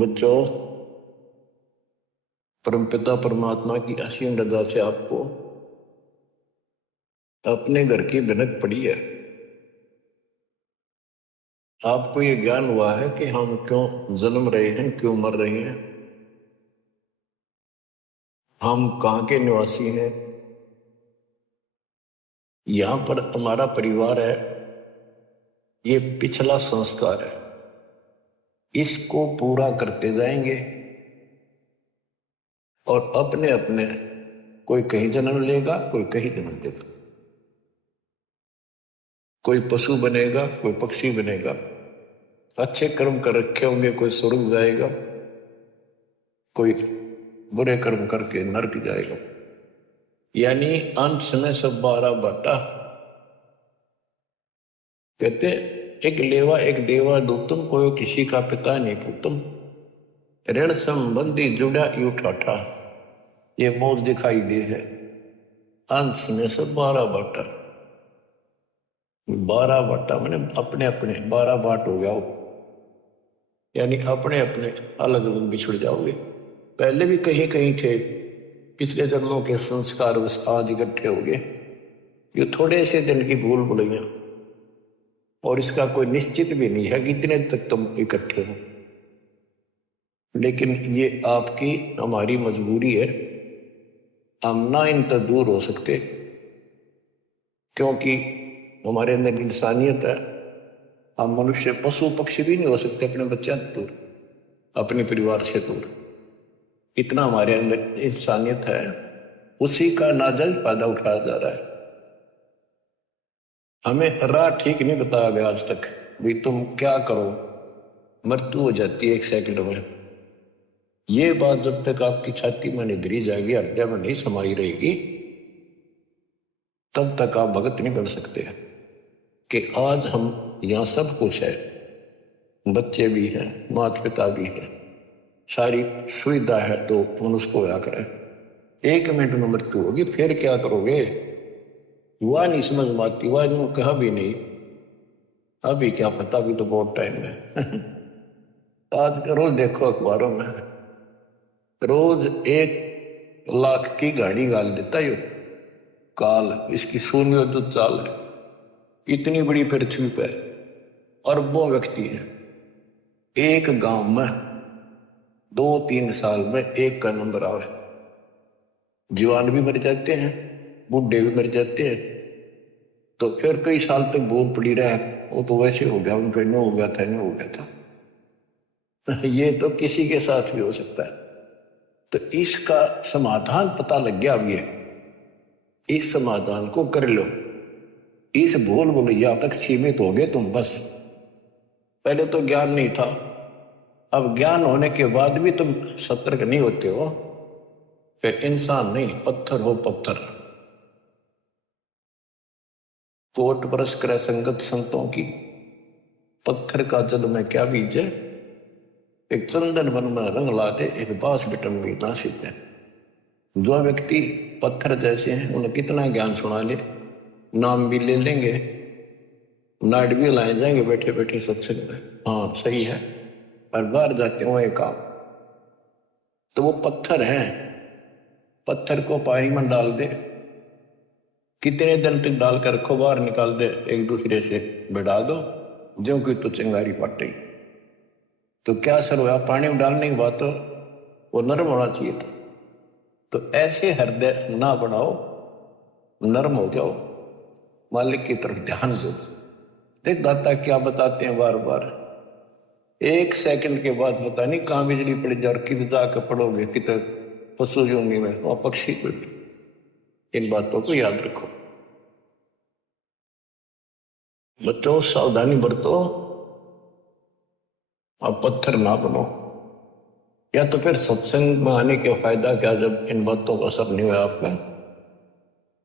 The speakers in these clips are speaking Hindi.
बच्चों, परमपिता परमात्मा की असीम रजा से आपको अपने घर की भनक पड़ी है। आपको ये ज्ञान हुआ है कि हम क्यों जन्म रहे हैं, क्यों मर रहे हैं, हम कहाँ के निवासी हैं। यहां पर हमारा परिवार है, ये पिछला संस्कार है, इसको पूरा करते जाएंगे और अपने अपने कोई कहीं जन्म लेगा, कोई कहीं जन्म लेगा, कोई पशु बनेगा, कोई पक्षी बनेगा, अच्छे कर्म कर रखे होंगे कोई स्वर्ग जाएगा, कोई बुरे कर्म करके नरक जाएगा। यानी अंश में सब 12 बाटा। कहते एक लेवा एक देवा दूतम, कोई किसी का पिता नहीं पूतम, ऋण संबंधी जुड़ा यू ठाठा। ये मौज दिखाई दे है, अंश में सब 12 बाटा। 12 बाटा मैंने अपने अपने 12 बाट हो गया हो, यानी अपने अपने अलग अलग बिछड़ जाओगे। पहले भी कहीं कहीं थे, पिछले जन्मों के संस्कार बस आज इकट्ठे हो गए। ये थोड़े से दिन की भूल भुलैया, और इसका कोई निश्चित भी नहीं है कि इतने तक तुम इकट्ठे हो, लेकिन ये आपकी हमारी मजबूरी है। हम ना इन तक दूर हो सकते, क्योंकि हमारे अंदर इंसानियत है। हम मनुष्य पशु पक्षी भी नहीं हो सकते अपने बच्चे दूर, अपने परिवार से दूर। इतना हमारे अंदर इंसानियत है, उसी का नाजायज फायदा उठाया जा रहा है। हमें राह ठीक नहीं बताया गया आज तक, भाई तुम क्या करो, मृत्यु हो जाती है 1 सेकंड में। ये बात जब तक आपकी छाती में नहीं गिरी जाएगी, हृदय में नहीं समाई रहेगी, तब तक आप भगत नहीं बन सकते। कि आज हम यहाँ सब कुछ है, बच्चे भी हैं, माता पिता भी है, सारी सुविधा है, तो मनुष्य को क्या करें। 1 मिनट में मृत्यु होगी, फिर क्या करोगे? वह नहीं समझ में आती, वह कहा भी नहीं, अभी क्या पता, अभी तो बहुत टाइम है। आज रोज देखो अखबारों में, रोज 1 लाख की गाड़ी गाल देता है काल, इसकी शून्य जो चाल है। इतनी बड़ी पृथ्वी पर अरबों व्यक्ति हैं, एक गांव में 2-3 साल में एक का नंबर आवे। जवान भी मर जाते हैं, बूढ़े भी मर जाते हैं, तो फिर कई साल तक भूल पड़ी रहे, वो तो वैसे हो गया, उनका न्यू हो गया था, न्यू हो गया था। ये तो किसी के साथ भी हो सकता है। तो इसका समाधान पता लग गया। अब ये इस समाधान को कर लो, इस भूल भुलैया तक सीमित हो गए तुम बस। पहले तो ज्ञान नहीं था, अब ज्ञान होने के बाद भी तुम सतर्क नहीं होते हो, फिर इंसान नहीं पत्थर हो पत्थर। कोट बरस करे संगत संतों की, पत्थर का जल में क्या बीजे, एक चंदन वन में रंग ला दे, एक बांस बिटम भी ना सीखे। जो व्यक्ति पत्थर जैसे हैं, उन्हें कितना ज्ञान सुना ले, नाम भी ले लेंगे, नाट भी लाए जाएंगे बैठे बैठे सत्संग में, हाँ सही है, पर बाहर जाते हो एक काम, तो वो पत्थर है। पत्थर को पानी में डाल दे, कितने दिन तक डालकर रखो, बाहर निकाल दे, एक दूसरे से बढ़ा दो, जो कि तो चिंगारी पाटे। तो क्या असर हुआ? पानी में डालने के बाद तो वो नरम होना चाहिए था। तो ऐसे हृदय ना बढ़ाओ, नरम हो जाओ, मालिक की तरफ ध्यान दो। देख दाता क्या बताते हैं बार बार, 1 सेकंड के बाद पता नहीं कहाँ बिजली पड़ जाए, और किधर जाकर पड़ोगे, किधर पशु जोंगी में, वहां पक्षी बैठे। इन बातों को याद रखो बच्चों, सावधानी बरतो, अब पत्थर ना बनो। या तो फिर सत्संग में आने के फायदा क्या, जब इन बातों का असर नहीं हुआ आपका?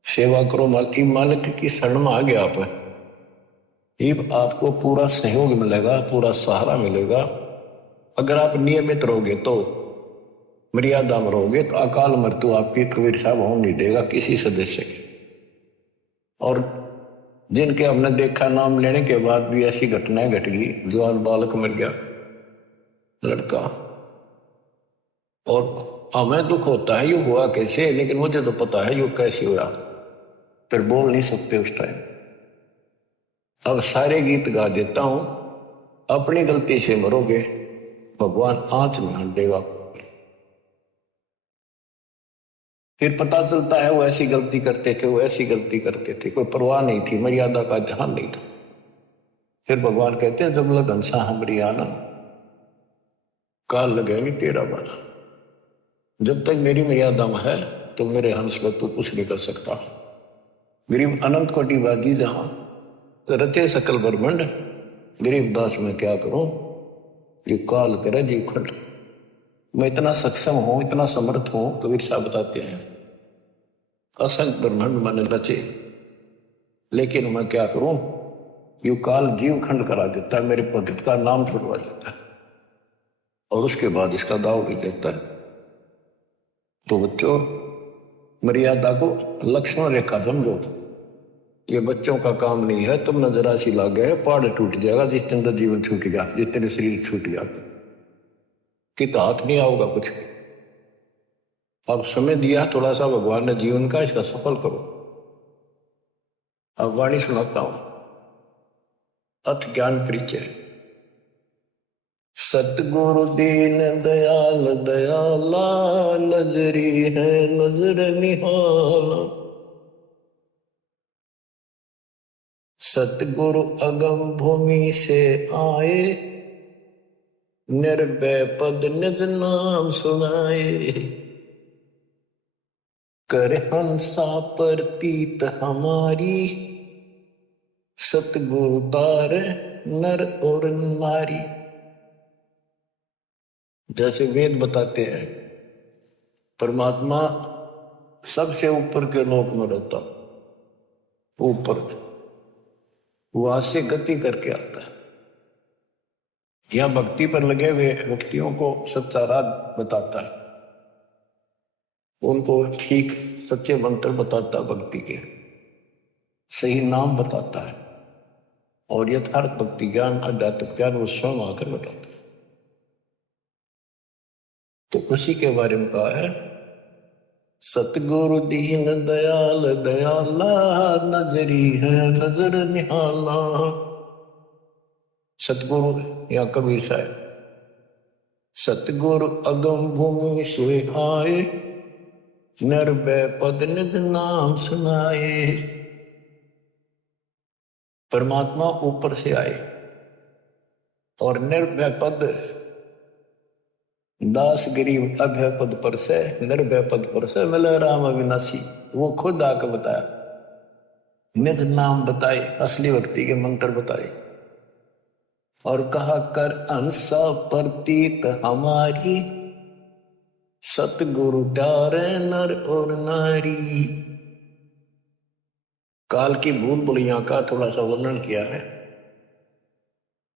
सेवा करो, मालिक की शरण में आ गया आप, ये आपको पूरा सहयोग मिलेगा, पूरा सहारा मिलेगा। अगर आप नियमित रहोगे, तो मर्यादा में रहोगे, तो अकाल मृत्यु आपकी कबीर साहब होने नहीं देगा किसी सदस्य की। और जिनके हमने देखा, नाम लेने के बाद भी ऐसी घटनाएं घट गई, जवान बालक मर गया, लड़का और हमें दुख होता है ये हुआ कैसे, लेकिन मुझे तो पता है ये कैसे हुआ, फिर बोल नहीं सकते उस टाइम। अब सारे गीत गा देता हूं, अपनी गलती से मरोगे, भगवान आंच में हाथ देगा। फिर पता चलता है वो ऐसी गलती करते थे, वो ऐसी गलती करते थे, कोई परवाह नहीं थी, मर्यादा का ध्यान नहीं था। फिर भगवान कहते हैं जब लगन सा हमरी आना, काल लगेगी तेरा बाना। जब तक मेरी मर्यादा में है तो मेरे हंस पर तू कुछ नहीं कर सकता। गरीब अनंत कोटि बागी जहां रचे सकल ब्रह्मंड, गरीब दास में क्या करूं, ये काल करे जीव खंड। मैं इतना सक्षम हूं, इतना समर्थ हूं, कबीर साहब बताते हैं, असंख्य ब्रह्मांड मैंने रचे, लेकिन मैं क्या करूं, यू काल जीव खंड करा देता है, मेरे भगत का नाम छुड़वा देता है, और उसके बाद इसका दाव भी देता है। तो बच्चों, मर्यादा को लक्ष्मण रेखा समझो, ये बच्चों का काम नहीं है। तुम न जरा सी लाग गए, पहाड़ टूट जाएगा जिस दिन जीवन छूट गया, जिस दिन शरीर छूट गया, कि तो हाथ नहीं आओगा कुछ। अब समय दिया थोड़ा सा भगवान ने जीवन का, इसका सफल करो। अब वाणी सुनाता हूं, अथ ज्ञान परिचय। सतगुरु दीन दयाल दयाला, नजरी है नजर निहाला। सतगुरु अगम भूमि से आए, निर्भय पद निज नाम सुनाए। कर हंसा प्रतीत हमारी, सतगुरु तार नर और नारी। जैसे वेद बताते हैं, परमात्मा सबसे ऊपर के लोक में रहता, ऊपर वहां से गति करके आता है। यह भक्ति पर लगे हुए व्यक्तियों को सच्चा राह बताता है, उनको ठीक सच्चे मंत्र बताता है, भक्ति के सही नाम बताता है, और यथार्थ भक्ति ज्ञान अध्यात्म ज्ञान वो स्वयं आकर बताता है। तो उसी के बारे में कहा है, सतगुरु दीन दयाल दयाला, नजरी है नजर निहाला। सतगुरु या कबीर साहब, सतगुरु अगम भूमि से आए, निर्भय पद निज नाम सुनाए। परमात्मा ऊपर से आए और निर्भय पद, दास गरीब अभय पद पर से, निर्भय पद पर से मिले राम अविनाशी। वो खुद आकर बताया, निज नाम बताए, असली भक्ति के मंत्र बताए, और कहा कर अंसा प्रतीत हमारी, सतगुरु प्यारे नर और नारी। काल की भूल भुलिया का थोड़ा सा वर्णन किया है।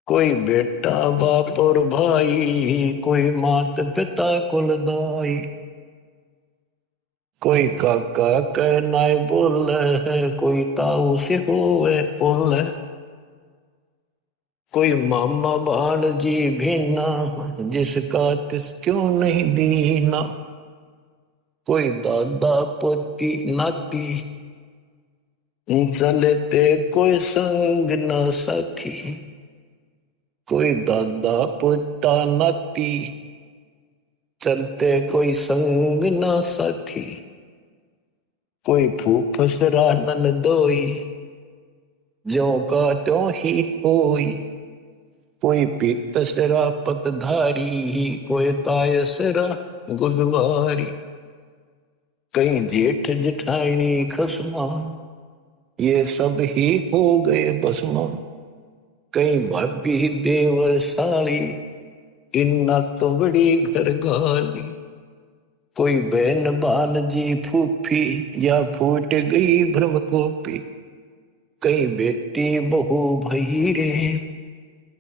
कोई बेटा बाप और भाई, कोई मात पिता कुल दाई, कोई काका कह नाय बोल है, कोई ताऊ से होवे बोल है, कोई मामा भान जी भीना, जिसका तिस क्यों नहीं दीना, कोई दादा पोती नाती, चलते कोई संग न साथी, कोई दादा पोता नाती, चलते कोई संग न साथी, कोई फूफसरा ननदोई, ज्यों का त्यों ही होई, कोई पीतसरा पतधारी, कोई तायसरा गुजवारी, कहीं जेठ जिठानी खसमा, ये सब ही हो गए बसमा, कहीं भाभी देवर साली, इन्ना तो बड़ी घर गाली, कोई बहन बान जी फूफी, या फूट गई भ्रम कोपी, कई बेटी बहू भई रे,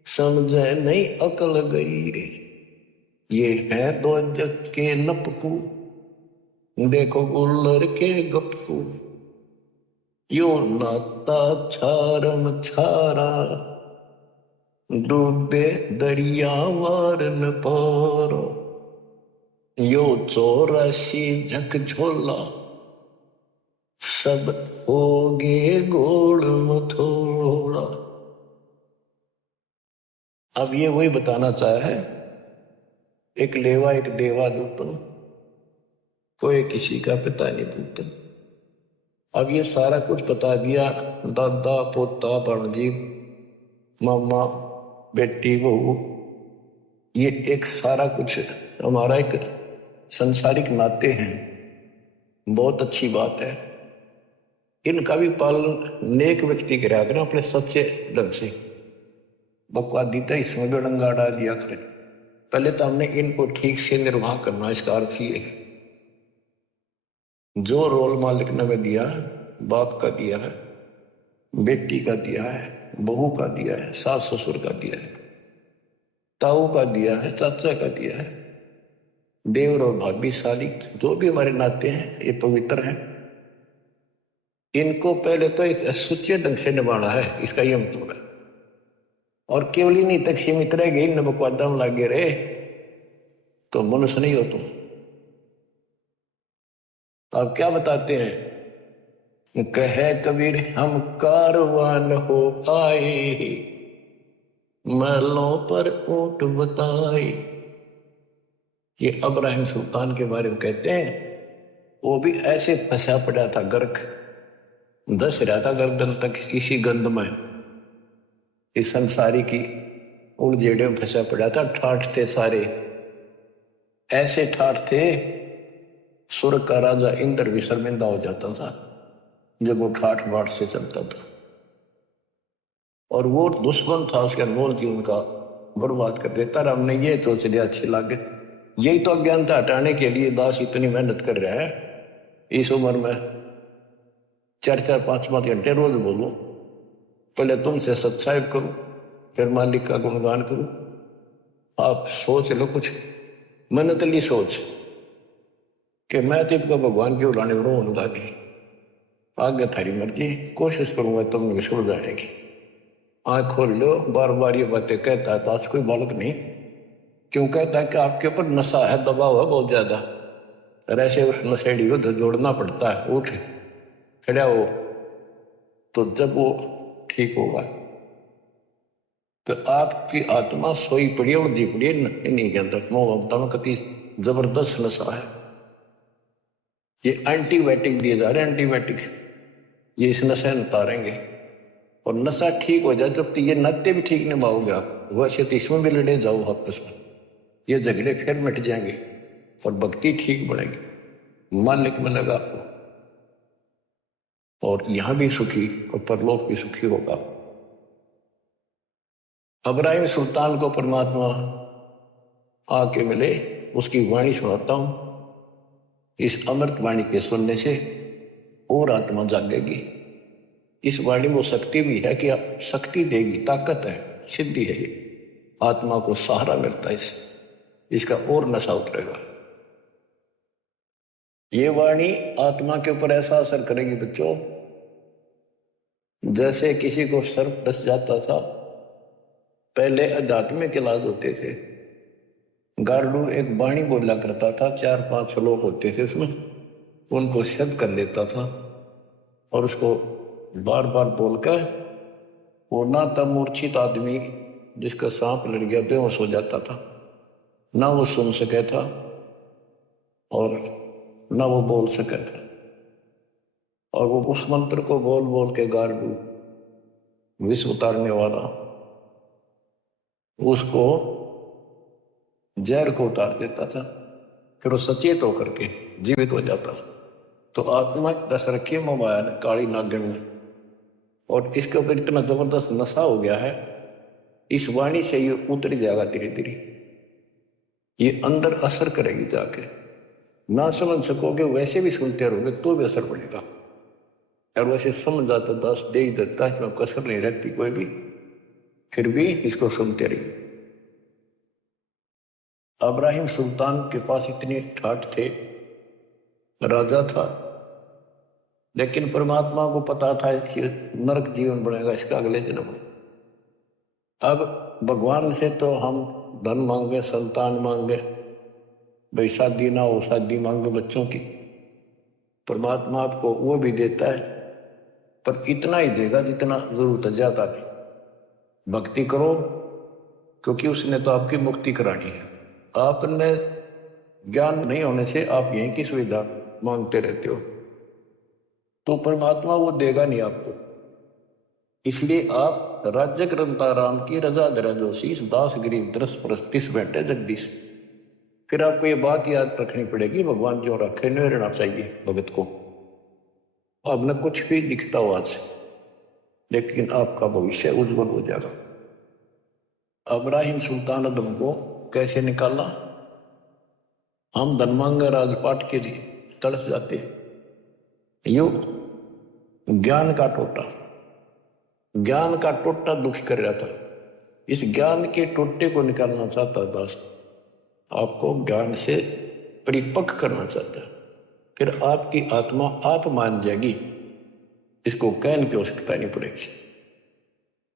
समझे नहीं अकल गई रे। ये है दो जग के लपकू, देखो गुल्लर के गपकू, यो नाता छारम छारा, डूबे दरिया वार न पारो, यो 84 झकझोला, सब होगे गोड़ मथोड़ा। अब ये वही बताना चाहा है, एक लेवा एक देवा दूतन, कोई किसी का पिता नहीं पूतन। अब ये सारा कुछ बता दिया, दादा पोता भांजी मामा बेटी बहू, ये एक सारा कुछ हमारा एक संसारिक नाते हैं। बहुत अच्छी बात है, इनका भी पालन नेक व्यक्ति करा करें अपने सच्चे ढंग से। बकवादी तो इसमें भी डंगा डाल दिया करें। पहले तो हमने इनको ठीक से निर्वाह करना, इसका अर्थ ये है जो रोल मालिक ने हमें दिया है, बाप का दिया है, बेटी का दिया है, बहू का दिया है, सास ससुर का दिया है, ताऊ का दिया है, चाचा का दिया है, देवर और भाभी साली, जो भी हमारे नाते हैं ये पवित्र हैं। इनको पहले तो एक सुच्चे ढंग से निभाना है, इसका ये मतलब है। और केवल ही नहीं तक सीमित रह गई, न बकवादा में लागे रहे तो मनुष्य नहीं हो तुम। तो आप क्या बताते हैं, कहे कबीर हम कारवान हो आए, महलों पर ऊंट बताए। ये इब्राहिम सुल्तान के बारे में कहते हैं, वो भी ऐसे फंसा पड़ा था, गर्क धस रहा था गर्दन तक इसी गंद में, इस संसारी की उड़जेड़े में फंसा पड़ा था। ठाठ थे सारे, ऐसे ठाठ थे सुर का राजा इंद्र भी शर्मिंदा हो जाता था जब वो ठाठ बाट से चलता था। और वो दुश्मन था, उसके अनमोल जीवन का बर्बाद कर देता। राम ने ये सोच लिया अच्छे लागे, यही तो अज्ञानता हटाने के लिए दास इतनी मेहनत कर रहा है। इस उम्र में 4-4 5-5 घंटे रोज बोलूं, पहले तुमसे सत्साहिब करूं, फिर मालिक का गुणगान करूं। आप सोच लो कुछ मनतली सोच कि मैं तो इनका भगवान क्यों लाने उनका नहीं, आगे थारी मर्जी, कोशिश करूंगा तुम सुन जाने की। आँख खोल लो, बार बार ये बातें कहता है तो आज कोई बालक नहीं, क्यों कहता है कि आपके ऊपर नशा है, दबाव है बहुत ज्यादा, और ऐसे उस नशेड़ी को जोड़ना पड़ता है। उठ खड़ा हो तो जब वो ठीक होगा। तो आपकी आत्मा सोई पड़ी और दी पड़ी नहीं के अंदर, मोह ममता में कति जबरदस्त नशा है। ये एंटीबायोटिक दिए जा रहे हैं, एंटीबायोटिक, ये इस नशे में उतारेंगे। और नशा ठीक हो जाए जब तो ये नाते भी ठीक नहीं पाओगे आप, वैसे तो इसमें भी लड़े जाओ आपस में, ये झगड़े फिर मिट जाएंगे और भक्ति ठीक बढ़ेगी, मालिक मिलेगा आपको, और यहां भी सुखी और परलोक भी सुखी होगा। इब्राहिम सुल्तान को परमात्मा आके मिले, उसकी वाणी सुनाता हूं। इस अमृत वाणी के सुनने से और आत्मा जागेगी। इस वाणी में वो शक्ति भी है कि शक्ति देगी, ताकत है, सिद्धि है, ये आत्मा को सहारा मिलता है, इसका और नशा उतरेगा। ये वाणी आत्मा के ऊपर ऐसा असर करेगी बच्चों, जैसे किसी को सर्प डस जाता था। पहले आध्यात्मिक इलाज होते थे, गार्डू एक वाणी बोला करता था, 4-5 लोग होते थे उसमें, उनको सिद्ध कर लेता था और उसको बार बार बोलकर वो ना तब मूर्छित आदमी जिसका सांप लड़ गया बेहोश हो जाता था, ना वो सुन सके था और ना वो बोल सके था। और वो उस मंत्र को बोल बोल के गार्डू विष उतारने वाला उसको जहर को उतार देता था, फिर वो सचेत होकर के जीवित हो जाता था। तो आत्मा दस रखी है मोबाइल काली नागिन में, और इसके ऊपर इतना जबरदस्त नशा हो गया है, इस वाणी से ये उतर जाएगा धीरे धीरे, ये अंदर असर करेगी जाके, ना समझ सकोगे वैसे भी सुनते रहोगे तो भी असर पड़ेगा। और वैसे समझ जाता दास दे ही देता है, इसमें कसर नहीं रहती कोई भी, फिर भी इसको सुनते रहिए। इब्राहिम सुल्तान के पास इतने ठाठ थे, राजा था, लेकिन परमात्मा को पता था कि नरक जीवन बनेगा इसका अगले जन्म में। अब भगवान से तो हम धन मांगे, संतान मांगे, भाई शादी ना हो, शादी मांगो बच्चों की, परमात्मा आपको वो भी देता है, पर इतना ही देगा जितना जरूरत है, ज्यादा नहीं। भक्ति करो क्योंकि उसने तो आपकी मुक्ति करानी है। आपने ज्ञान नहीं होने से आप यहीं की सुविधा मांगते रहते हो, तो परमात्मा वो देगा नहीं आपको। इसलिए आप राज्य ग्रंथाराम की रजा दरा जोशीस दास गरीब दरस परस्तिस बैठे जगदीश। फिर आपको ये बात याद रखनी पड़ेगी, भगवान जो रखे नहीं रहना चाहिए भगत को। अब न कुछ भी दिखता हो आज, लेकिन आपका भविष्य उज्जवल हो जाएगा। इब्राहिम सुल्तान अदम को कैसे निकाला? हम धनमांगा राजपाट के लिए तड़प जाते, यो ज्ञान का टोटा, ज्ञान का टोटा दुख कर रहा था। इस ज्ञान के टोटे को निकालना चाहता दास, आपको ज्ञान से परिपक्व करना चाहता है। फिर आपकी आत्मा आप मान जाएगी, इसको कहने की आवश्यकता नहीं पड़ेगी।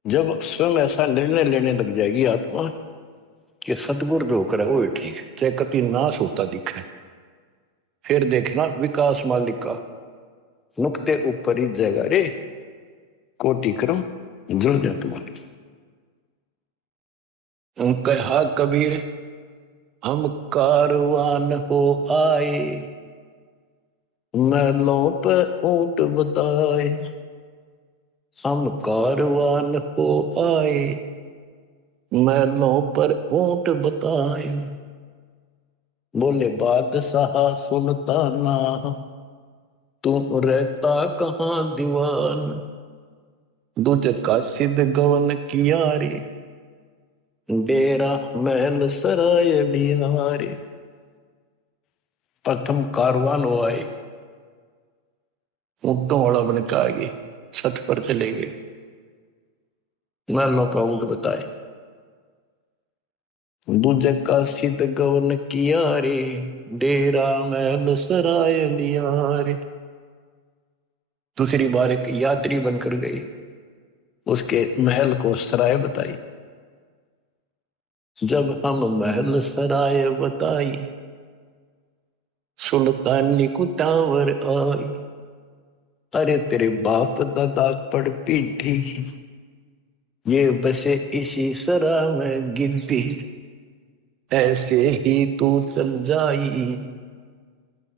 जब स्वयं ऐसा निर्णय लेने लग जाएगी आत्मा कि सतगुरु जो करे वो ही ठीक, चाहे कति नाश होता दिखे, फिर देखना विकास मालिक का नुक्ते ऊपर ही जाएगा, रे कोटि क्रम जुड़ जा तुम्हारी। कहा कबीर हम कारवान हो आए, महलों पर ऊंट बताए। हम कारवान हो आए, महलों पर ऊंट बताए। बोले बादशाह सुल्ताना, तू रहता कहाँ दीवान। दूज का सिद्ध गवन किया रे, डेरा महल सराय बिहारी। प्रथम कारवान हो आए, ऊंटों वाला बन के आगे छत पर चले गए, महलों का ऊंट बताए। दूजे का सिद्ध गवन किया रे, डेरा महल सराय लिया रे। दूसरी बार एक यात्री बनकर गई, उसके महल को सराय बताई। जब हम महल सराय बताई, सुल्तानी को टावर आई। अरे तेरे बाप दादा पड़ पीठी, ये बसे इसी सरा में गिद्दी। ऐसे ही तू चल जाई,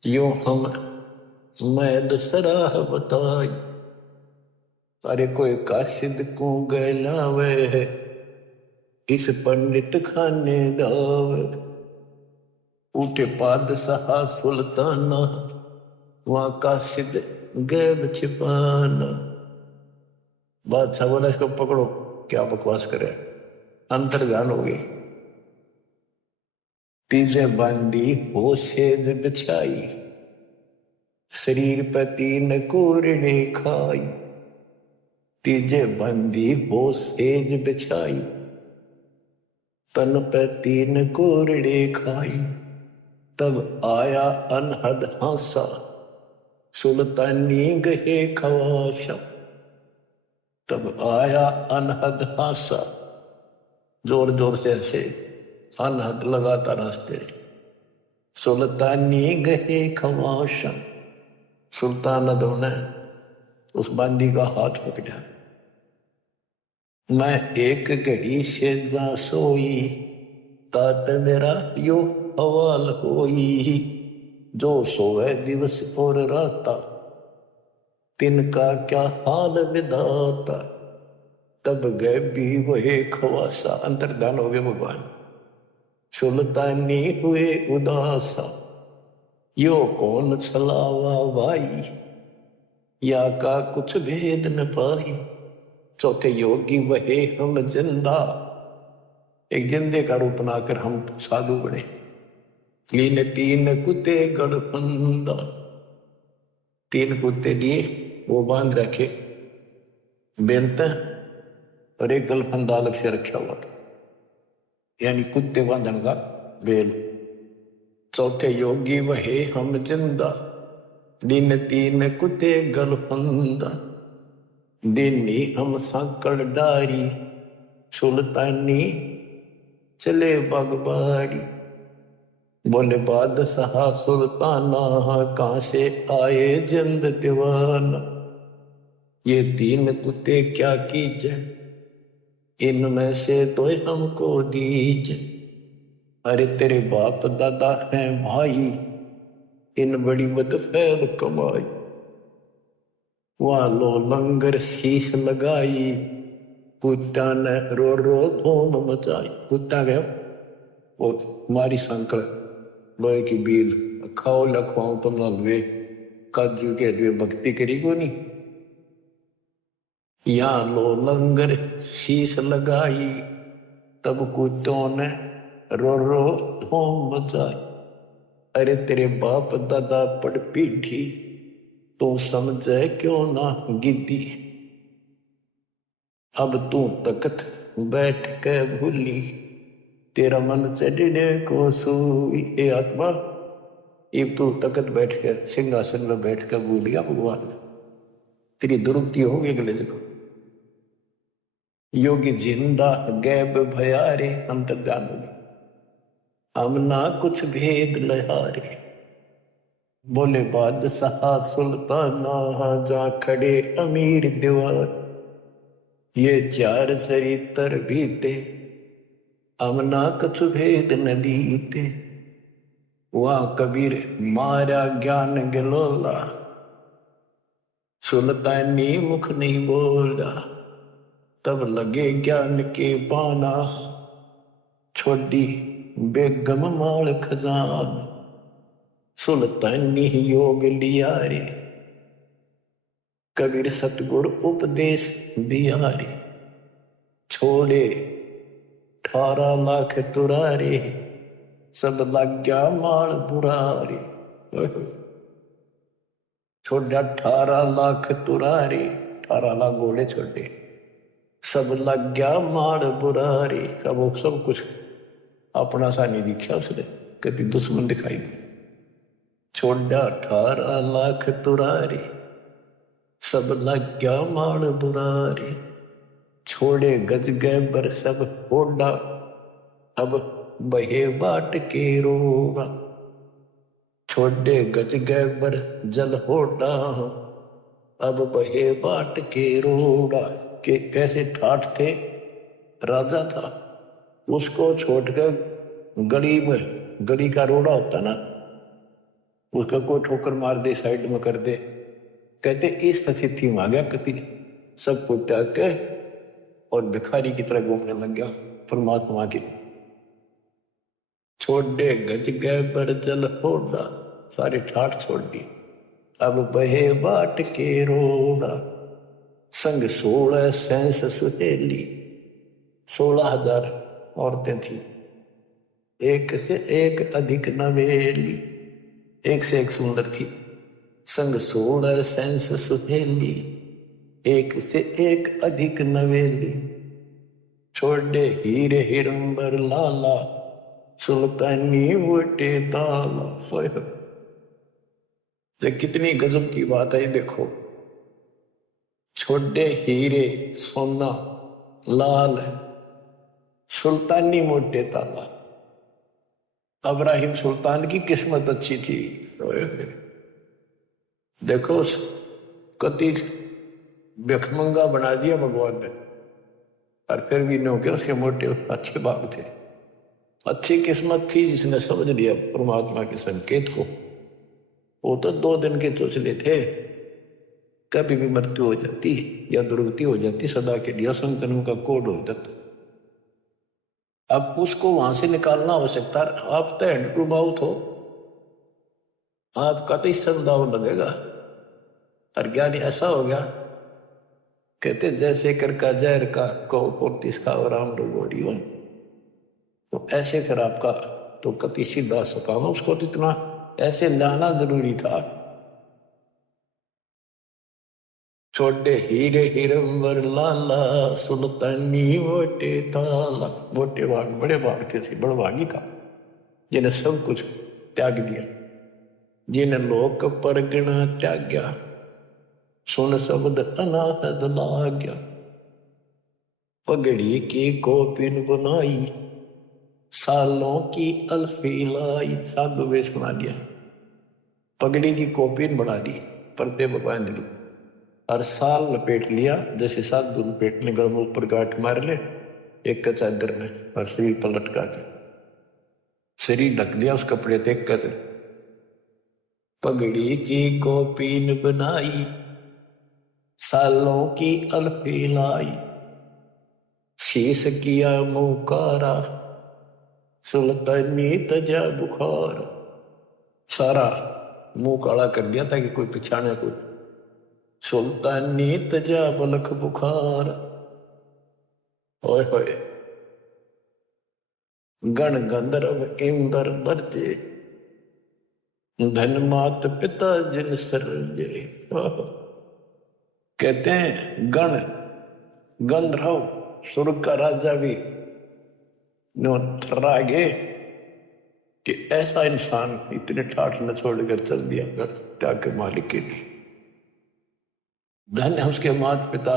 यो हम मैद सराह बताई। अरे कोई काशिद को गलावे है, इस पंडित खाने दावे। उठे पादशाह सुल्ताना, वहां काशिद गैब छिपाना। बादशाह बोला इसको पकड़ो, क्या बकवास करे, अंतर्ध्यान हो गई। तीजे बांधी हो सेज बिछाई, शरीर पर तीन कोरड़े खाई। तीजे बंदी हो सेज बिछाई, तन पे तीन कोरड़े खाई। तब आया अनहद हासा, सुल्तानी गहे खवाशा। तब आया अनहद हासा, जोर जोर से ऐसे अनहद लगातार हंसते। सुल्तानी गहे खवाशा, सुल्तान अदम ने उस बंदी का हाथ पकड़ा। मैं एक घड़ी से जा सोई, तात मेरा यो हवाल होई। जो सोए दिवस और राता, तिनका क्या हाल विधाता। तब गए भी वही खवासा, अंतर्धान हो गए भगवान। सुल्तानी हुए उदासा, यो कौन छलावा भाई, या का कुछ भेद न पाई। चौथे योगी वहे हम जिंदा, एक जिंदे का रूप बनाकर हम साधु बने। लीन तीन कुत्ते गड़फंदा, तीन कुत्ते दिए वो बांध रखे बेलता, और एक गलफंदा अलग से रखा हुआ था, यानी कुत्ते बांधन का बेल। चौथे योगी वहे हम जिंदा, दिन तीन कुत्ते गलफंदा। दिनी हम सांकड़ डारी, सुल्तानी चले बागबाड़ी। बोले बादशाह सुल्ताना कहाँ से आए जल्द दीवाना, ये तीन कुत्ते क्या कीजे, इनमें से तो हमको दीजे। अरे तेरे बाप दादा हैं भाई, इन बड़ी बदफैल कमाई, वहां लो लंगर शीश लगाई, कुत्ता ने रो रो धूम मचाई। कुत्ता गया वो मारी संकल लोहे की बील, खाओ लखवाओ तो नलवे काजू के जो भक्ति करी को नहीं। यहाँ लो लंगर शीश लगाई, तब कुत्तों ने रो रो धूम मचाई। अरे तेरे बाप दादा पड़ पीठी, तू समझे क्यों ना गिद्दी, अब तू तकत बैठ के भूली, तेरा मन चढ़ने को सूई। ए आत्मा, इब तू तकत बैठ के सिंहासन में बैठ कर भूल गया भगवान, तेरी दुरुक्ति होगी अगले जन्म। योगी जिंदा गैब भयारे अंतर्जान में, हम ना कुछ भेद लहारे। बोले बादशाह सुल्ताना जा खड़े अमीर दीवार, ये चार चरित्र बीते, हम ना कुछ भेद न दीते। वहां कबीर मारा ज्ञान गलोला, सुल्तानी मुख नहीं बोला, तब लगे ज्ञान के पाना, छोड़ी बेगम माल खजान। सुल्तानी योग लिया रे, कबीर सतगुर उपदेश दिया रे, छोड़े 18 लाख तुरारे, सब लग गया माल बुरारे। छोड़ा 18 लाख तुरारे, 18 लाख घोड़े छोड़े, सब लग गया माल बुरारे। अब वो सब कुछ अपना सा नहीं दिखा उसने, कभी दुश्मन दिखाई दी। छोड़ा 18 लाख तुरारे, सब लग गया माल बुरारे, छोड़े गज गए बर सब होड़ा, अब बहे बाट के रोगा। छोड़े गज गए बर जल होड़ा, अब बहे बाट के रोड़ा। के कैसे ठाठ थे, राजा था, उसको छोड़कर गली में, गली का रोड़ा होता ना, उसका कोई ठोकर मार दे साइड में कर दे, कहते इस स्थिति में आ गया कति, सबको त्याग के और भिखारी की तरह घूमने लग गया परमात्मा की। छोड़े गज गए बर जल होड़ा, सारे ठाठ छोड़ दी, अब बहे बाट के रोड़ा। संग 16 सहस सुहेली, 16,000 औरतें थी, एक से एक अधिक नवेली, एक से एक सुंदर थी। संग 16 सहस सुहेली, एक से एक अधिक नवेली, छोड़े हीरे हिरंबर लाला, सुल्तानी वोटे दाला। कितनी गजब की बात है देखो, छोड़े हीरे सोना लाल, सुल्तानी मोटे ताला। इब्राहिम सुल्तान की किस्मत अच्छी थी, देखो कति भिखमंगा बना दिया भगवान ने, और फिर भी नो के उसके मोटे अच्छे बाग थे, अच्छी किस्मत थी जिसने समझ लिया परमात्मा के संकेत को। वो तो 2 दिन के चोचले थे, कभी भी मृत्यु हो जाती या दुर्गति हो जाती, सदा के लिए संतन का कोड हो जाता। अब उसको वहां से निकालना हो सकता है, आप तो हैंड टू माउथ हो, आपका तो संदाव लगेगा। और ज्ञानी ऐसा हो गया, कहते जैसे कर का जहर का कहो पोतीस का और राम डोरी हो, तो ऐसे फिर आपका तो कति सीधा सकाम, उसको तो इतना ऐसे लाना जरूरी था। छोटे हीरे हिरंबर लाला, सुल्तानी वोटे ताला। वोटे भाग बड़े भाग थे, बड़भागी था जिन्हें सब कुछ त्याग दिया, जिन्हें लोक परगना त्याग्या, सुन शब्द अनाहद लाग्या। पगड़ी की कोपिन बनाई, सालों की अल्फी लाई, साधु वेश बना दिया, पगड़ी की कॉपीन बना दी, पर्दे बांध ली और साल लपेट लिया, जैसे साधु लपेटने गल ऊपर गांठ मार ले एक चादर में और शरीर पर लटका के शरीर ढक दिया उस कपड़े देख कर। पगड़ी की कॉपीन बनाई, सालों की अल्फी लाई, शीश किया मुकारा, सुल्तानी तजा बुखार। सारा मुंह काला कर दिया ताकि कोई पहचाने कोई। सुल्तानी तजा बलख बुखार। ओए होए, गण गंधर्व इंद्र दर्जे, धन मात पिता जिन सरजे। कहते हैं गण गंधर्व स्वर्ग का राजा भी ठर्रा गए कि ऐसा इंसान इतने ठाठ न छोड़कर चल दिया घर त्याग के मालिक के। धन है उसके माता पिता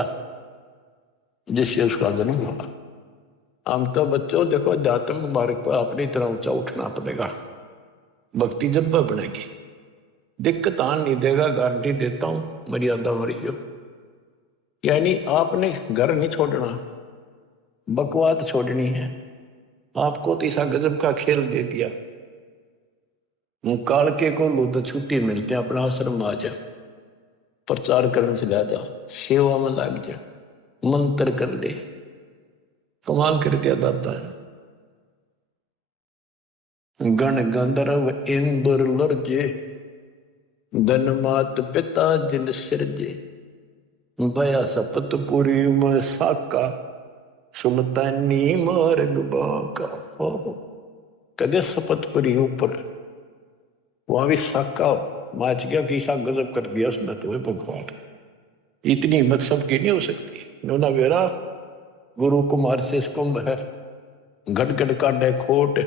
जिससे उसका जन्म हुआ। हम तो बच्चों देखो अध्यात्म मार्ग पर अपनी तरह ऊंचा उठना पड़ेगा, भक्ति जब बनेगी। दिक्कत आन नहीं देगा, गारंटी देता हूं, मर्यादा मरी जो। यानी आपने घर नहीं छोड़ना, बकवाद छोड़नी है। आपको तो ऐसा गजब का खेल दे दिया, काल के को लो तो छुट्टी मिलती है, अपना आश्रम आ जा, प्रचार करने से जा, सेवा में लग जा, मंत्र कर दे, कमाल कर दिया दाता है। गण गंधर्व इंद्र लर्जे, धन मात पिता जिन सिरजे, भया सपत पुरी में साका, सुल्तानी मार्ग बाका। कदे सपतपुरी ऊपर वहां भी साका माच गया, किसा गजब कर दिया उसने तुम्हें भगवान। इतनी हिम्मत सबकी नहीं हो सकती। नोना वेरा गुरु कुमार से कुंभ है, गड़गड़ काटे खोट,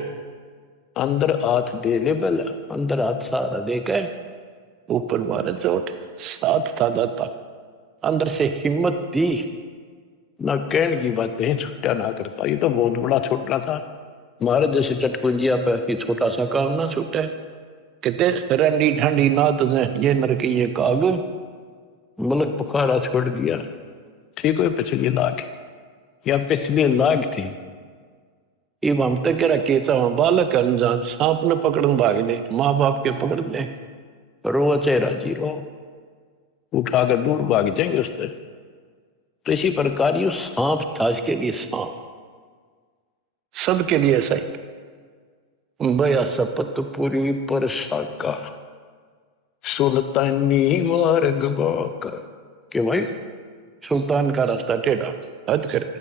अंदर हाथ दे ले बेला, अंदर हाथ सहारा दे के ऊपर मारे चोट। साथ था दाता, अंदर से हिम्मत दी, ना कहने की बातें छुट्टा ना करता। ये तो बहुत बड़ा छोटा था, महाराज जैसे चटकुंजिया पे छोटा सा काम ना छूटे। कहते रंडी ठंडी नात ये नरकी ये काग, मुल्क पुखारा छोड़ दिया। ठीक है, पिछली लाख या पिछली लाख थी। इब हम तक कह केता वहां बालक अनजान सांप न पकड़न भागने, माँ बाप के पकड़ने रो चेहरा जी रो, उठाकर दूर भाग जाएंगे उससे। तो इसी प्रकार ये सांप था, इसके लिए सांप, सबके लिए ऐसा ही। भया सपत पुरी पर साका, सुल्तानी मार्ग बाका। कि भाई सुल्तान का रास्ता टेढ़ा, हद कर दे।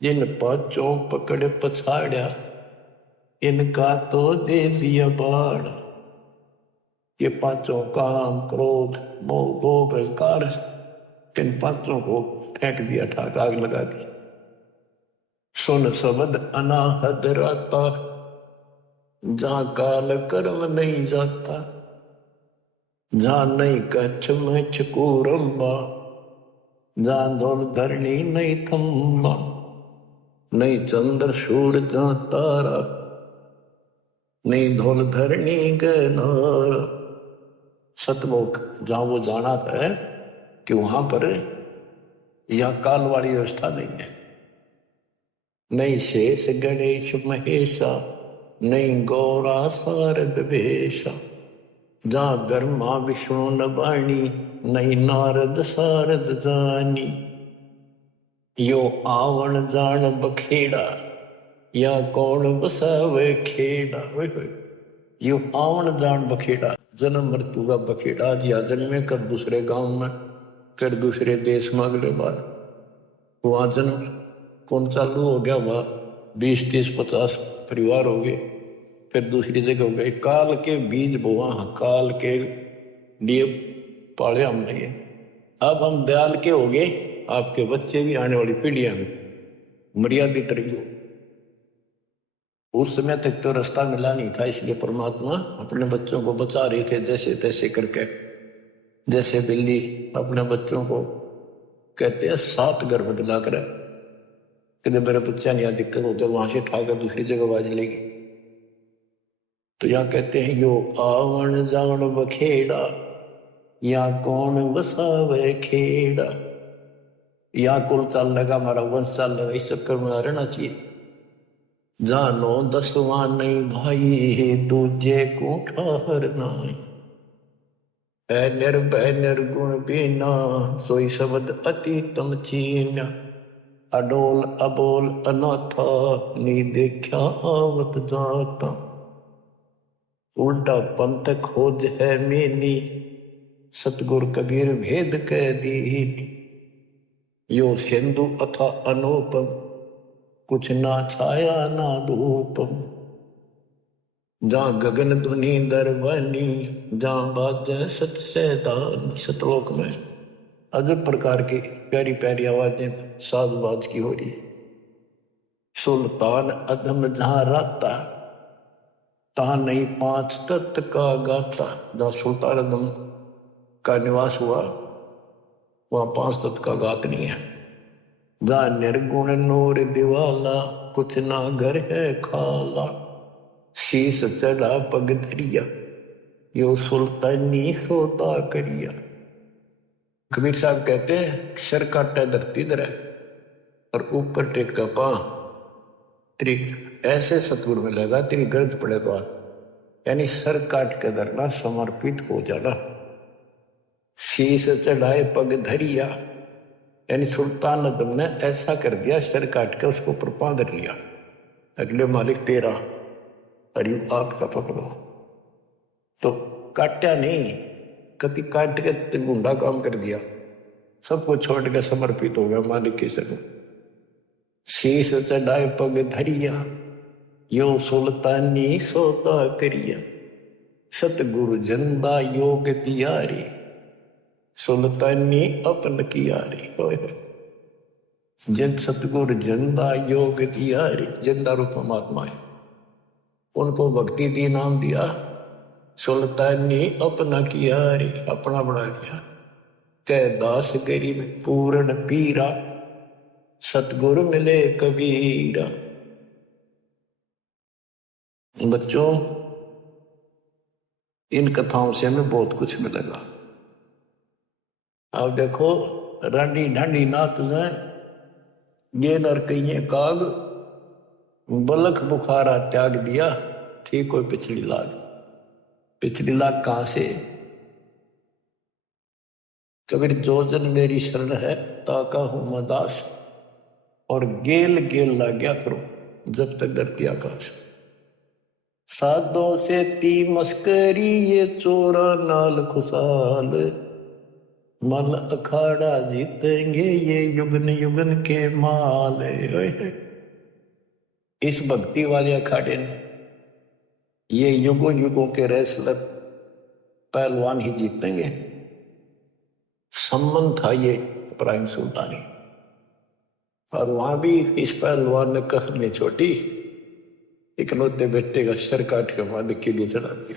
जिन पांचों पकड़ पछाड़ा, इनका तो दे दिया बाढ़। ये पांचों काम क्रोध मोह लोभ अहंकार, इन पांचों को फेंक दिया, ठाक आग लगा दी। सुन शब्द अनाहद राता, जहां काल कर्म नहीं जाता, जहां नहीं कच्छ में चकोरम्बा, जहां धोल धरणी नहीं थम्बा, नहीं चंद्र सूर जहां तारा, नहीं धोल धरणी गनारा। सतलोक जहां वो जाना है कि वहां पर यह काल वाली व्यवस्था नहीं है। नहीं शेष गणेश महेशा, नहीं गौरा शारद भेषा, जहां ब्रह्मा विष्णु नवाणी, नहीं नारद शारद जानी। यो आवण जान बखेड़ा, या कौन बसावे खेड़ा। यो आवण जान बखेड़ा, जन्म मृत्यु का बखेड़ा। या जन्मे कर दूसरे गांव में, कर दूसरे देश में, अगले बार वहां जन्म कौन चालू हो गया, वहां 20 30 50 परिवार हो गए, फिर दूसरी जगह हो गए। काल के बीज बोआ, काल के लिए पाले हमने ये। अब हम दयाल के हो गए, आपके बच्चे भी आने वाली पीढ़ियां में मर्यादित रहिए। उस समय तक तो रास्ता मिला नहीं था, इसलिए परमात्मा अपने बच्चों को बचा रहे थे जैसे तैसे करके। जैसे बिल्ली अपने बच्चों को कहते हैं 7 गर्भ दिला कर कि मेरे बच्चा नहीं, यहाँ दिक्कत होती है, वहां से उठाकर दूसरी जगह बाज लेगी। तो यहाँ कहते हैं यो आवन जावन बखेड़ा, या कौन बसावे खेड़ा। यहाँ कुल चाल लगा, हमारा वंश चाल लगा, इस चक्कर में रहना चाहिए। जानो दसवां नहीं भाई, दूजे को ठहर नहीं। है निर्भय निर्गुण बीना, सोई शब्द अति तम चीन्या। अडोल अबोल अनाथा, नी देखा आवत जाता। उल्टा पंथ खोज है मेनी, सतगुर कबीर भेद कह दीनी। यो सिंधु अथा अनुपम, कुछ ना छाया ना धूपम। जहाँ गगन धुनी दरवानी, जहाँ बाजे सत सैतान। सतलोक में अजब प्रकार की प्यारी प्यारी आवाजें साजबाज की हो रही। सुल्तान अधम जहाँ राता, तहाँ नहीं पांच तत्व का गाता। जहाँ सुल्तान अधम का निवास हुआ, वहाँ पांच तत्व का गात नहीं है। जहाँ निर्गुण नूर दिवाला, कुछ ना घर है खाला। शीस चढ़ा पग धरिया, यो सुल्तानी सोता करिया। कबीर साहब कहते हैं, सर काटा धरती धरे और ऊपर टेका पा। तेरी ऐसे सतगुर मिलेगा, तेरी गरज पड़े तो यानी सर काट के धरना, समर्पित हो जाना। शीस चढ़ाए पग धरिया, यानी सुल्तान अदम ने ऐसा कर दिया, सर काट के उसको ऊपर पा धर लिया। अगले मालिक तेरा, अरे आपका पकड़ो। तो काटा नहीं, कभी काट के गुंडा काम कर दिया, सबको छोड़ के समर्पित हो गया मालिक के सर। शीस चढ़ाए पग धरिया, यो सुल्तानी सोता करिया। सतगुरु जंदा योग तियारी, सुल्तानी अपन कियारी। जन सतगुरु जंदा योग तियारी, जंदा रूप महात्मा है, उनको भक्ति दी, नाम दिया। सुल्तानी अपना कियारी, अपना बना लिया। कह दास गरीब पूर्ण पीरा, सतगुरु मिले कबीरा। बच्चों, इन कथाओं से हमें बहुत कुछ मिलेगा। आप देखो, रानी ढांडी नाथ ने ये नरकइये काग, बलख बुखारा त्याग दिया, थी कोई पिछड़ी लाग। पिछड़ी लाग कहां से? कबीर जो जन मेरी शरण है, ताका हूं मैं दास। और गेल गेल ला गया करो, जब तक धरती आकाश। साधों से ती मस्करी, ये चोरा नाल खुशाल। मल अखाड़ा जीतेंगे, ये युगन युगन के माल। इस भक्ति वाले अखाड़े ने ये युगों युगों के रेसलर पहलवान ही जीतेंगे। संबंध था ये इब्राहिम सुल्तानी, और वहां भी इस पहलवान ने कसर नहीं छोड़ी, इकलौते बेटे का सर काट के मालिक के लिए चढ़ा दिया।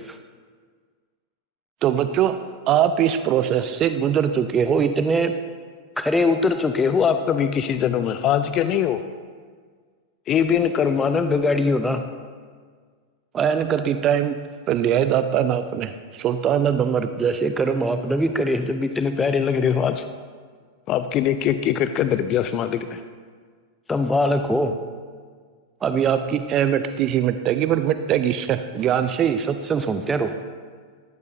तो बच्चों, आप इस प्रोसेस से गुजर चुके हो, इतने खरे उतर चुके हो आप कभी किसी जन्म में, आज के नहीं हो। ये बिन कर्मा ने बिगाड़ी हो ना, आयन करती टाइम पर लिया दाता ना अपने। सुल्तान नमर जैसे कर्म आपने भी करे, जब इतने प्यारे लग रहे हो आज, आपकी ने केक करके धर दिया मालिक ने। तुम बालक हो, अभी आपकी ए मिटती सी मिटेगी, पर मिटेगी ज्ञान से ही, सत्संग सुनते रहो।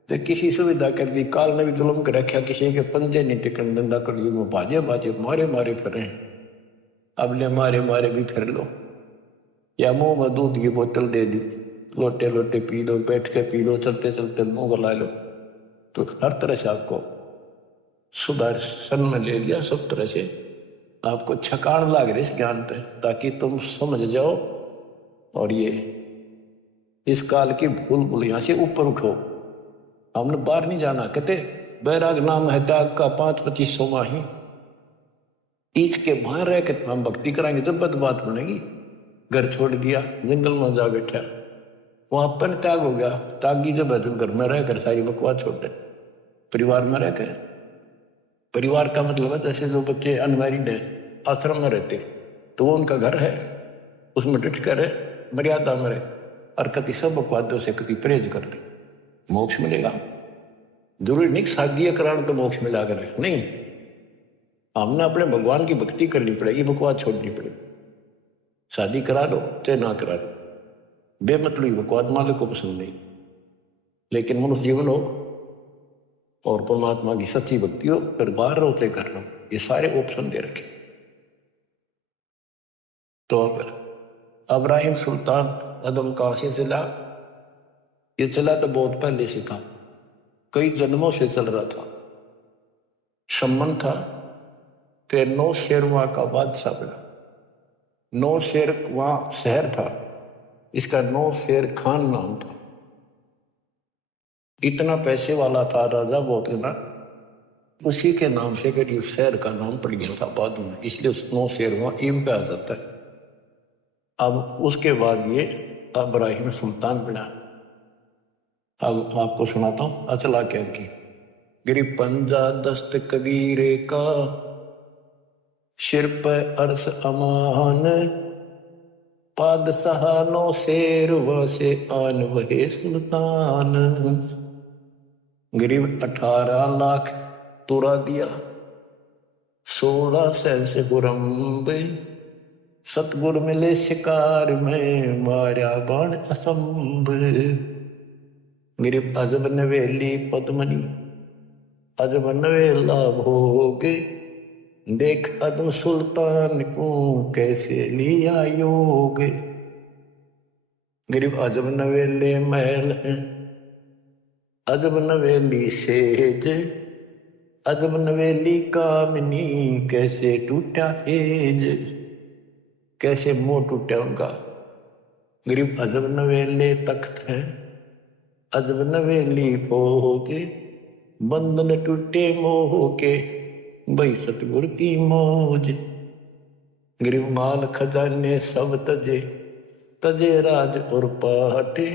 तो किसी सुविधा कर दी, काल ने भी जुल्म कर रखा, किसी के पंजे नहीं टिकन धंधा कर दी, बाजे बाजे मारे मारे फिरे। अब ले मारे मारे भी फिर लो, या मुंह में दूध की बोतल दे दी, लोटे लोटे पी लो, बैठ के पी लो, चलते चलते मुंह गला लो। तो हर तरह से आपको सुदर्शन में ले लिया, सब तरह से आपको छकान लाग रही इस ज्ञान पे, ताकि तुम समझ जाओ और ये इस काल की भूल भूलिया से ऊपर उठो। हमने बाहर नहीं जाना, कहते बैराग नाम है त्याग का, 5-25 माही। ईच के बाहर रह के हम भक्ति कराएंगे तो बात बनेगी। घर छोड़ दिया, जंगल में जा बैठा, वहां पर त्याग हो गया। त्यागी जब है, जब घर में रहकर सारी बकवास छोड़ दे, परिवार में रहकर। परिवार का मतलब है जैसे जो बच्चे अनमैरिड है, आश्रम में रहते, तो वो उनका घर है, उसमें डट कर मर्यादा में रहे और कति सब बकवादों से कति परहेज कर ले, मोक्ष मिलेगा। जरूरी नहीं शादी कराना तो मोक्ष मिला कर नहीं, हमने अपने भगवान की भक्ति करनी पड़ेगी, बकवाद छोड़नी पड़ेगी। शादी करा लो चाहे ना करा लो, बेमतलब बकवाद मालिक को पसंद नहीं, लेकिन मनुष्य जीवन हो और परमात्मा की सच्ची भक्ति हो, फिर बाहर रोते कर लो, ये सारे ऑप्शन दे रखे। तो इब्राहिम सुल्तान अदम कहां से चला? ये चला तो बहुत पहले से था, कई जन्मों से चल रहा था। सम्मन था, फिर नौ शेर वहां का बादशाह बना। नौ शेर वहां शहर था, इसका नौ शेर खान नाम था। इतना पैसे वाला था राजा बहुत ना, उसी के नाम से फिर उस शहर का नाम पड़ गया था बाद में, इसलिए उस नौ शेर वहां ईम कहा जाता है। अब उसके बाद ये इब्राहिम सुल्तान बना। अब आपको सुनाता हूं अचला क्या की। गिरी पंजा दस्त कबीरे का, सिर पर अर्श अमान, पादशाह नो शेर वसे आन वहे सुल्तान। गरीब 18 लाख तुरा दिया, 16 सहस गुरम्ब, सतगुर मिले शिकार में, मारा बाण असंभ। गरीब अजब नवेली पद्मनी, अजब नवेला भोग, देख अदम सुल्तान को कैसे लिया योग। गरीब अजब नवेले महल, अजब नवेली सेज, अजब नवेली कामिनी, कैसे टूटा हेज। कैसे मुंह टूटा उनका। गरीब अजब नवेले तख्त है, अजब नवेली भोगे, बंधन टूटे मोह के, भाई सतगुर की मौज। गरीब माल खजाने सब तजे, तजे राज और पाटे,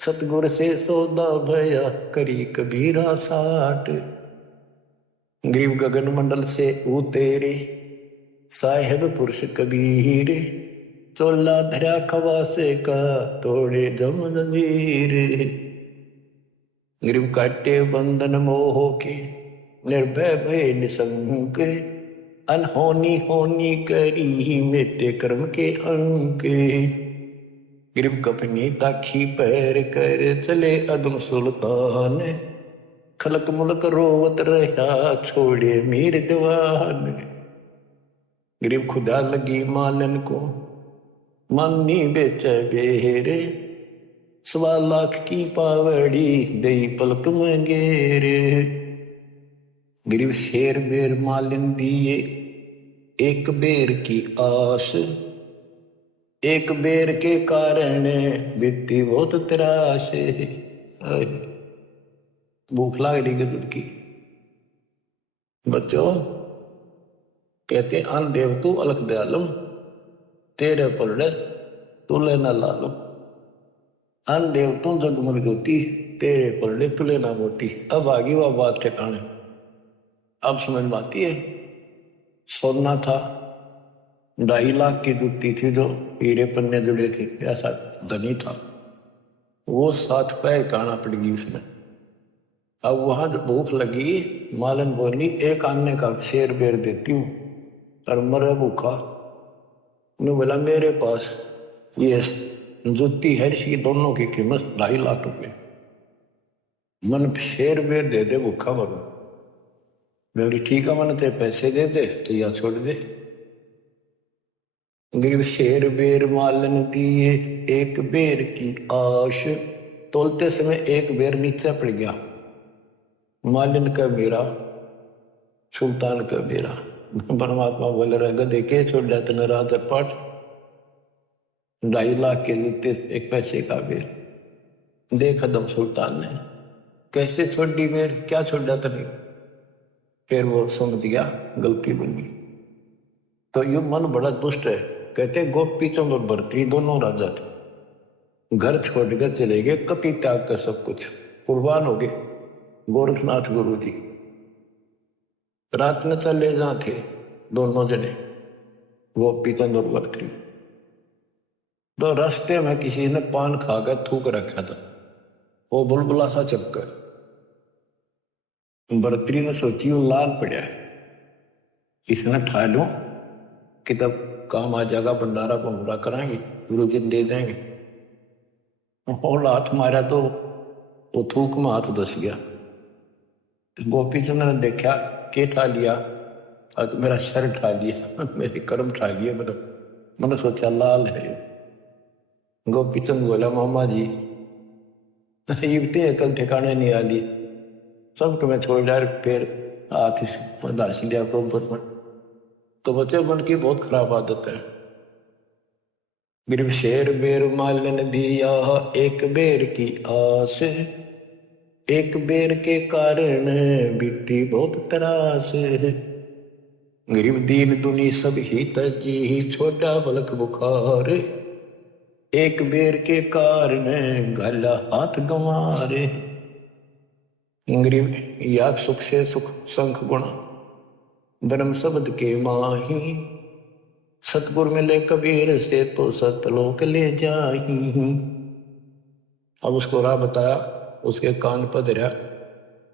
सतगुर से सौदा भया, करी कबीरा साठ। गरीब गगन मंडल से उतेरे, साहेब पुरुष कबीर, चोला धरा खवासे का, तोड़े जम जंजीर। गरीब काटे बंधन मोह के, निर्भय भय निसंक, अनहोनी होनी करी, मेटे कर्म के अंक। गरीब कपनी ताखी पैर कर, चले अदम सुल्तान, खलक मुलक रोवत रहा, छोड़े मीर दीवान। गरीब खुदा लगी मालन को, मांगनी बेचे बेरे, 1.25 लाख की पावड़ी, दई पलक मंगेरे। गरीब शेर बेर मालिन दिए, एक बेर की आस, एक बेर के कारण, बीती बहुत त्रास। भूख लाग रही गदुर की। बच्चों कहते अन देव तू अलख दयालम, तेरे पलड़े तुले न लालम। अन देव तू जगमग ज्योति, तेरे पलड़े तुले ना मोती। अब आगे वह बात ठिकाने, अब समझ में आती है। सोना था, 2.5 लाख की जूती थी जो हीरे पन्ने जुड़े थे, ऐसा धनी था वो। 7 पैर काना पड़ गई उसमें। अब वहां जब भूख लगी, मालन बोली 1 आने का शेर बेर देती हूँ और मरे भूखा। उन्हें बोला मेरे पास ये जूती है, इसकी दोनों की कीमत 2.5 लाख रुपए, मन शेर बेर दे दे भूखा मरू। मैं बोली ठीक है, मन ते पैसे दे दे तो या छोड़ दे। गरीब शेर बेर मालन दिए, एक बेर की आश, तोलते समय एक बेर नीचे पड़ गया। मालिन का मेरा, सुल्तान का मेरा। परमात्मा बोल रहा गधे के छोड़ जाते न रात पाठ, 2.5 लाख के जूते, 1 पैसे का बेर। देख अदम सुल्तान ने कैसे छोड़ दी बेर, क्या छोड़ जाता नहीं। फिर वो समझ गया गलती बन गई। तो यू मन बड़ा दुष्ट है। कहते गोपी चंद और भरतरी दोनों राजा थे, घर छोड़कर चले गए, कपि त्याग कर सब कुछ कुर्बान हो गए। गोरखनाथ गुरु जी रात में चले जहां थे दोनों जने, गोपी चंद और बरतरी। तो रास्ते में किसी ने पान खा कर थूक रखा था, वो बुलबुला सा चक्कर। बरतरी ने सोची वो लाल पड़ा है, इसने ठा लो कि तब काम आ जाएगा, भंडारा भंडारा कराएंगे, गुरु जी दे देंगे। और हाथ मारा तो वो थूक में हाथ धस गया। गोपी चंद ने देखा के ठा लिया, आज मेरा सर ठा लिया, मेरे कर्म ठा लिए। मैंने सोचा लाल है। गोपी चंद बोला मामा जी युवती अकल ठिकाने नहीं आली, सबको मैं छोड़ डाल, फिर हाथ दास लिया गोबर में। तो बच्चे मन की बहुत खराब आदत है। गिरव शेर बेर मालन दिया एक बेर की आस, एक बेर के कारण बीती बहुत त्रास। गरीब दीन दुनी सब ही तजी, छोटा बलक बुखार, एक बेर के कारण गला हाथ गंवारे। गरीब याद सुख से सुख संख गुण, ब्रह्म शब्द के माही, सतगुर मिले कबीर से तो सतलोक ले जाही। अब उसको राह बताया, उसके कान पर धरा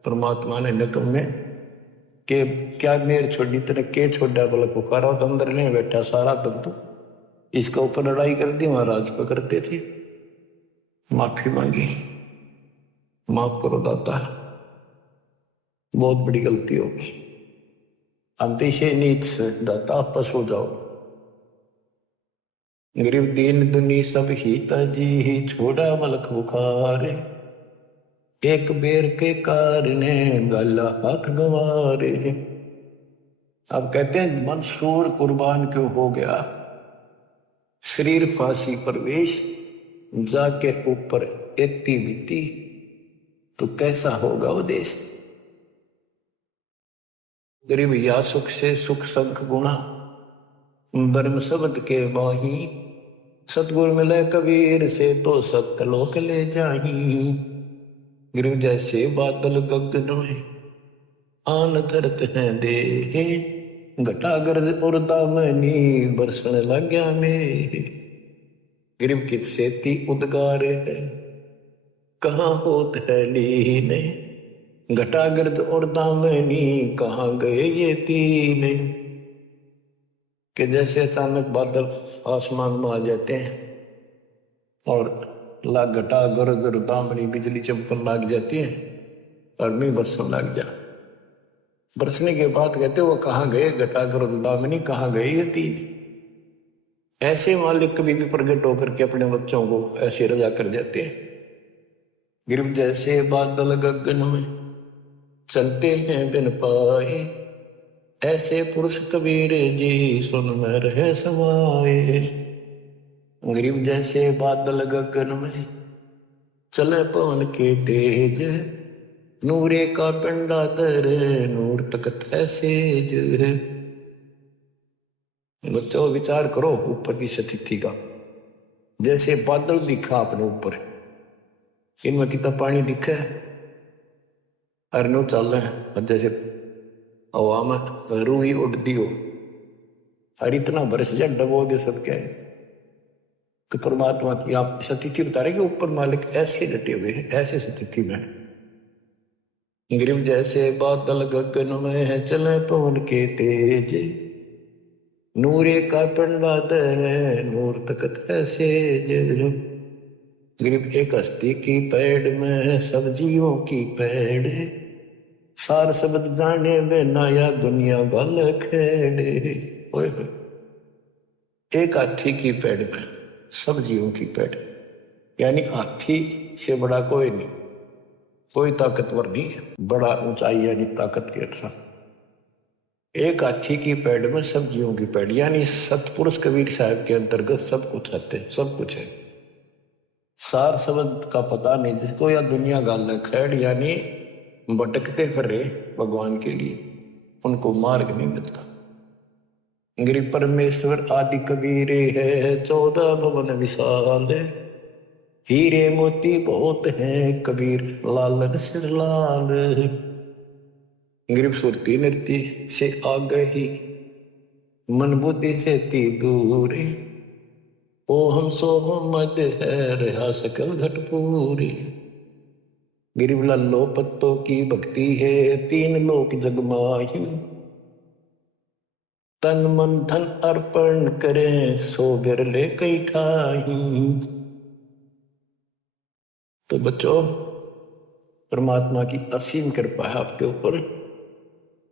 परमात्मा ने नकम में के क्या मेर छोड़ी तेरे के छोड़ा बलक पुकारा, तो अंदर नहीं बैठा सारा तंतु, इसका ऊपर लड़ाई कर दी, महाराज पकड़ते थे। माफी मांगी, माफ करो दाता, बहुत बड़ी गलती होगी, अतिशय नीच दाता, आपस हो जाओ। गरीब दीन दुनी सब ही तजी, ही छोड़ा बलक बुखार, एक बेर के कारण गला हाथ गंवारे। अब कहते हैं मंसूर कुर्बान क्यों हो गया, शरीर फांसी पर वेश, जाके ऊपर एती बीती, तो कैसा होगा वो देश। गरीब या सुख से सुख संख गुणा, ब्रह्म शब्द के माही, सतगुर मिले कबीर से तो सतलोक ले जाही। गरीब जैसे बादल गगन में आन धरत हैं देहे, घटा गर्ज और दामनी बरसन लग गया मेरे। गरीब कित सेती उद्गार है, कहाँ होत है लीने, घटा गर्द और दामनी कहाँ गए ये तीन। कि जैसे अचानक बादल आसमान में आ जाते हैं और लाग घटा गर्द और दामनी बिजली चमकन लग जाती है और मी बरसन लग जा। बरसने के बाद कहते वो कहाँ गए घटा गर्द दामनी, कहाँ गए ये तीन। ऐसे मालिक कभी भी प्रकट होकर के अपने बच्चों को ऐसे रजा कर जाते हैं। गिरब जैसे बादल गगन में चलते हैं बिन पाए, ऐसे पुरुष कबीर जी सुन में रहे समाए। गरीब जैसे बादल गगन में चले पवन के तेज, नूरे का पिंडा दर नूर तकत है सेज। बच्चों विचार करो ऊपर की स्थिति का, जैसे बादल दिखा अपने ऊपर, इनमें कितना पानी दिखा है, अरनो चल रहे हैं, जैसे हवा में रूही उड़ती हो और इतना बरस जाए डबो दे सब क्या है। तो परमात्मा की आप स्थिति बता रहे कि ऊपर मालिक ऐसे डटे हुए हैं, ऐसे स्थिति में। गिरिम जैसे बादल गगन में है चले पवन के तेज, नूरे का पिंडा दर नूर तकत है सेज। गिरिम एक हस्ती की पेड़ में सब जीवों की पेड़, सार शब्द जाने बिना या दुनिया गल खेड़े। एक हाथी की पेड़ में सब जीवों की पेड़, यानी हाथी से बड़ा कोई नहीं, कोई ताकतवर नहीं, बड़ा ऊंचाई यानी ताकत के अच्छा। एक हाथी की पेड़ में सब जीवों की पेड़, यानी सतपुरुष कबीर साहब के अंतर्गत सब कुछ है, सब कुछ है। सार शब्द का पता नहीं जिसको, या दुनिया गाल खैड़, यानी भटकते फिर रहे भगवान के लिए, उनको मार्ग नहीं मिलता। गिरि परमेश्वर आदि कबीरे है 14 भवन विशाल, हीरे मोती बहुत हैं कबीर लालन सिर लाल। गिरिप सुरती नृत्य से आ गई, मन बुद्धि से ती दूरी, ओ हम सो मद है रहा सकल घट पूरी। गिरिव लल्लो पत्तों की भक्ति है, तीन लोक जगमाही। तन मन धन अर्पण करें, सो बिरले कई ठाही। तो बच्चों, परमात्मा की असीम कृपा है आपके ऊपर।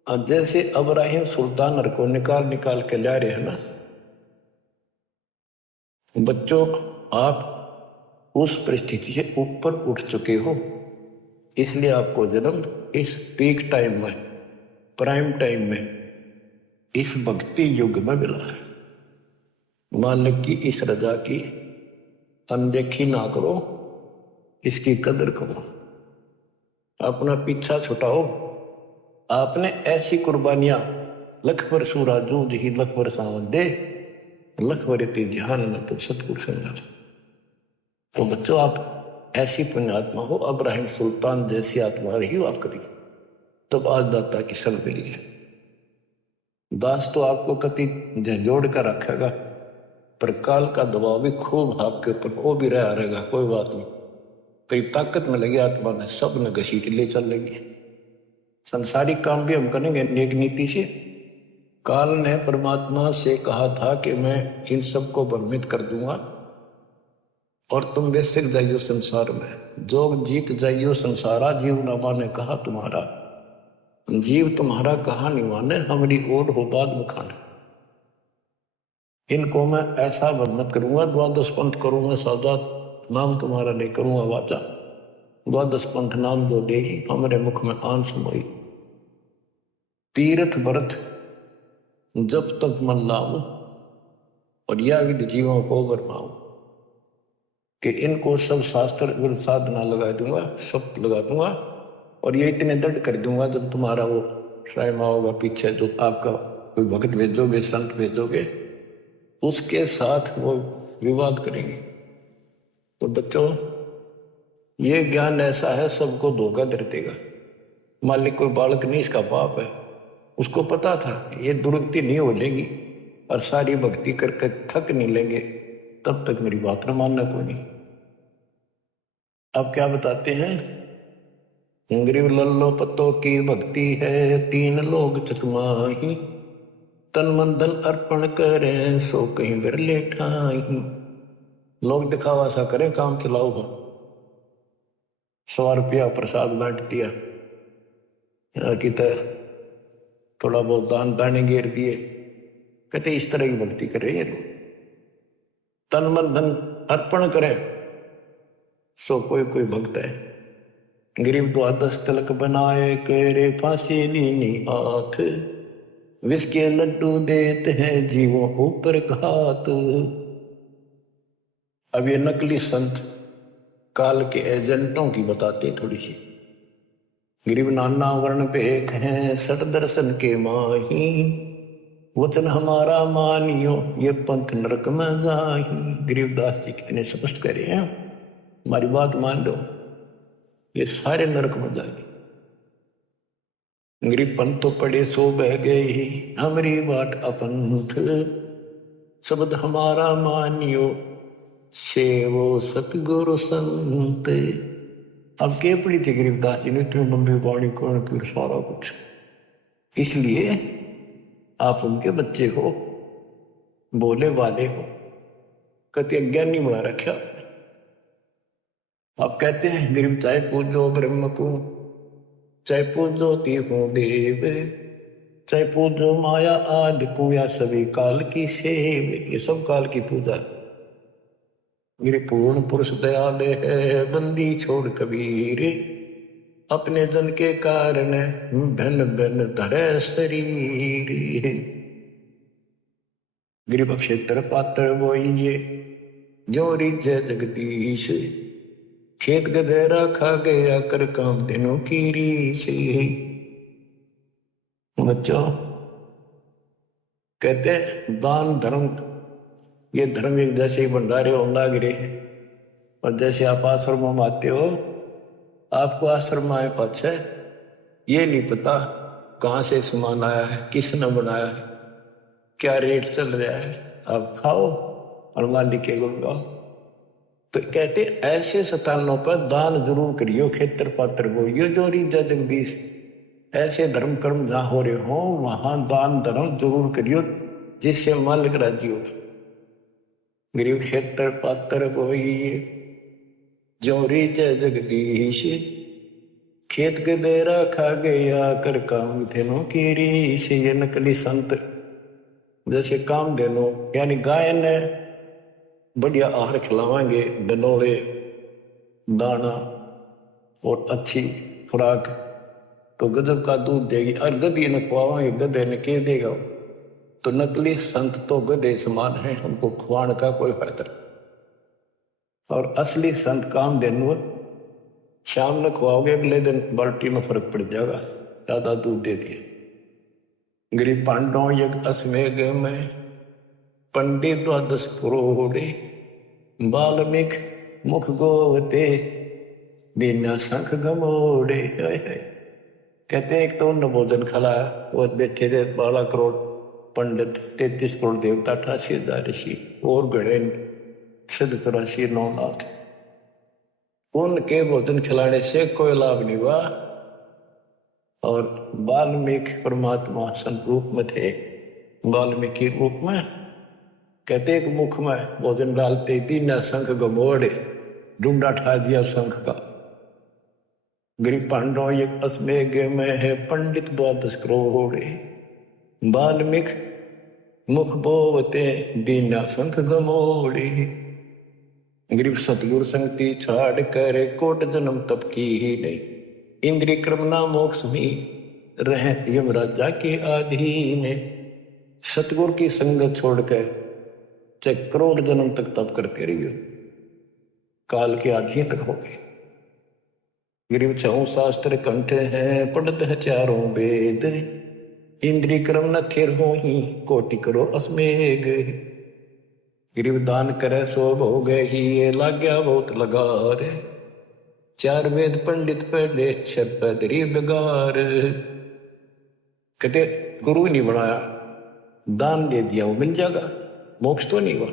और जैसे अब्राहिम सुल्तान को निकाल निकाल के ला रहे हैं ना बच्चों, आप उस परिस्थिति से ऊपर उठ चुके हो, इसलिए आपको जन्म इस पीक टाइम में, प्राइम टाइम में, इस भक्ति युग में मिला है। मालिक की इस रजा की अनदेखी ना करो, इसकी कदर करो, अपना पीछा छुटाओ। आपने ऐसी कुर्बानियां लख पर सूरा जूझ ही लख पर सावन दे, लख वरती ध्यान न तो सतगुरु संगा। तो बच्चों, आप ऐसी पुण्यात्मा हो, अब्राहिम सुल्तान जैसी आत्मा रही हो आप कभी, तब आज दाता की सल मिली है। दास तो आपको कति जोड़ कर रखेगा, पर काल का दबाव भी खूब आपके ऊपर, वो भी रहा रहेगा, कोई बात नहीं। पर ताकत में लगी आत्मा ने, सब ने घसीट ले चल लेंगे। संसारिक काम भी हम करेंगे नेक नीति से। काल ने परमात्मा से कहा था कि मैं इन सबको भ्रमित कर दूंगा और तुम बेसिक जाइयो संसार में, जोग जीत जाइयो संसारा। जीव न माने कहा तुम्हारा, जीव तुम्हारा कहा नहीं माने, हमारी ओर हो बाद में खाने। इनको मैं ऐसा भ्रमित करूंगा, द्वादश पंथ करूंगा साजा, नाम तुम्हारा नहीं करूंगा वाचा। द्वादश पंथ नाम जो दे, हमारे मुख में आन समाई। तीर्थ व्रत जब तक मन लाऊं, और यह विधि जीवों को बरमाऊं, कि इनको सब शास्त्र विरुद्ध साधना लगा दूंगा, सब लगा दूंगा। और ये इतने दृढ़ कर दूंगा, जब तुम्हारा वो टाइम आओगा पीछे, जो आपका कोई भक्त भेजोगे, संत भेजोगे, उसके साथ वो विवाद करेंगे। तो बच्चों, ये ज्ञान ऐसा है, सबको धोखा दे देगा। मालिक कोई बालक नहीं, इसका पाप है, उसको पता था ये दुर्गति नहीं हो लेगी, और सारी भक्ति करके थक नहीं लेंगे, तब तक मेरी बात न मानना कोई नहीं। अब क्या बताते हैं, गरीब लल्लो पत्तों की भक्ति है, तीन लोग चकमाही। तन मन धन अर्पण करें, सो कहीं बिरले ठाही। लोग दिखावा सा करें, काम चलाओ हो, 100 रुपया प्रसाद बांट दिया, कि थोड़ा बहुत दान दाने घेर दिए, कहते इस तरह की भक्ति करे ये लोग। तन मन धन अर्पण करें, सो कोई कोई भक्त है। गरीब द्वादश तिलक बनाए, केरे फांसी नीनी हाथ। विष के लड्डू देते हैं जीवों ऊपर घात। अब ये नकली संत काल के एजेंटों की बताते थोड़ी सी। गरीब नाना वर्ण पेख हैं, सट दर्शन के माही। वचन हमारा मानियो, ये पंथ नरक में जाही। गरीबदास जी कितने स्पष्ट कह रहे हैं, हमारी बात मान लो, ये सारे नरक में जाएंगे। गरीब पंथ तो पड़े सो बह गए, हमारी बाट अपंथ। शब्द हमारा मानियो, सेवो सतगुरु संत। अब के पड़ी थी गरीबदास जी ने इतनी लंबी वाणी कौन की, सारा कुछ। इसलिए आप उनके बच्चे हो, बोले वाले हो, कति अज्ञानी बना रखा। आप कहते हैं गरीब चाहे पूजो ब्रह्म को, चाहे पूजो तीर्थों देव, चाहे पूजो माया आदि को, या सभी काल की सेव। ये सब काल की पूजा। मेरे पूर्ण पुरुष दयाल है, बंदी छोड़ कबीर। अपने जन के कारण भन भन धरे शरीर। गरीब क्षेत्र पात्र बोइए, जोरी जय जगदीश। खेत गधेरा खा गया, कर काम दिनों की रीस। बच्चों, कहते दान धर्म, ये धर्म एक जैसे ही भंडारे होना गिरे। और जैसे आप आश्रम में आते हो, आपको आश्रम आए पाछे ये नहीं पता कहाँ से सामान आया है, किसने बनाया है, क्या रेट चल रहा है, आप खाओ और मालिक के गुण गाओ। तो कहते ऐसे स्थानों पर दान जरूर करियो, खेतर पात्र बोइयो जो रीजा जगदीश। ऐसे धर्म कर्म जहां हो रहे हो वहां दान धर्म जरूर करियो, जिससे मालिक राजी हो। गरीब खेतर पात्र बोइए जो रीजा जगदीश, खेत के देरा खा गया कर काम धेनो की रीश। ये नकली संत जैसे काम धेनो यानी गाय ने बढ़िया आहार खिलावांगे, डनोले दाना और अच्छी खुराक तो गजब का दूध देगी। और गधे न खुआवाएंगे, गधे ने के देगा। तो नकली संत तो गधे समान है, हमको खुआने का कोई फायदा। और असली संत काम देनो शाम में खुआओगे, अगले दिन बाल्टी में फर्क पड़ जाएगा, ज्यादा दूध दे दिए। गरीब पांडव यज्ञ अश्वमेघ में पंडित द्वादश पुरोड़े, बाल्मीक मुख गोवते बिना शंख गमोड़े। कहते हैं एक तो उन भोजन खला, वो बैठे थे 12 करोड़ पंडित, 33 करोड़ देवता, 88,000 ऋषि और गणे सिद्ध 84 नौनाथ। उनके भोजन खिलाने से कोई लाभ नहीं हुआ। और वाल्मीकि परमात्मा संरूप में थे, वाल्मीकि रूप में कहते एक मुख में भोजन डालते तीन शंख गमोड़े, ढूंढा ठा दिया शंख का। गरीब पांडव एक अश्वमेघ में है पंडित द्वादश करोड़े, वाल्मीकि मुख बोवते बिना शंख गमोड़े। गरीब सतगुरु संगति छाड़ कर कोट जन्म तप की ही नहीं, इंद्रिय क्रम ना मोक्ष में रहे यमराजा के अधीन। सतगुरु की संगत छोड़कर चाहे करोड़ जन्म तक तप करते रहियो, काल के अधीन रहोगे। गरीब 6 शास्त्र कंठ हैं, पढ़त है 4 वेद, इंद्रिय क्रम न थिर हो ही कोटि करो अश्वमेघ। गरीब दान करे सो भोग ही, ये लाग्या बहुत लगा रे, 4 वेद पंडित पढ़े शर्त दरी बेगार। कहते गुरु नहीं बनाया, दान दे दिया वो मिल जाएगा, मोक्ष तो नहीं हुआ।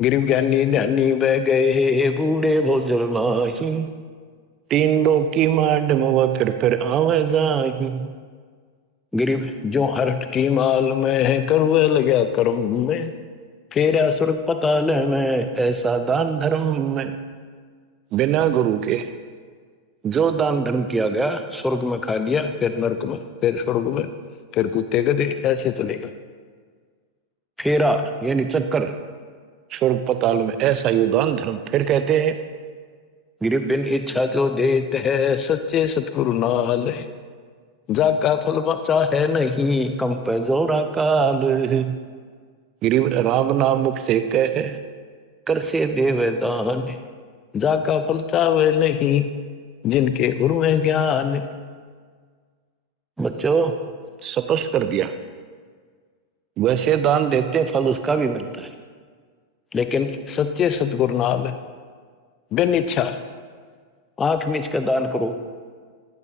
गरीब ज्ञानी ध्यानी बह गए बूढ़े भोजल माही, 3 लोक की मांड में फिर आवे जाही। गरीब जो हरट की माल में है करवे लगा कर्म में, फेरा स्वर्ग पताल में ऐसा दान धर्म में। बिना गुरु के जो दान धर्म किया गया, स्वर्ग में खा लिया, फिर नरक में, फिर स्वर्ग में, फिर कुत्ते गधे, ऐसे चलेगा। फेरा यानी चक्कर, स्वर्ग पताल में, ऐसा ही दान धर्म। फिर कहते हैं गरीब बिन इच्छा जो देते है सच्चे सतगुरु नाल, जाका फल चाहे नहीं कम पे जोरा काल। गरीब राम नाम मुख से कहे कर से देव दान, जाका फल चावे नहीं जिनके गुरु में ज्ञान। बच्चों स्पष्ट कर दिया, वैसे दान देते फल उसका भी मिलता है, लेकिन सच्चे सतगुरु नाल बिन इच्छा आंख मीच का दान करो।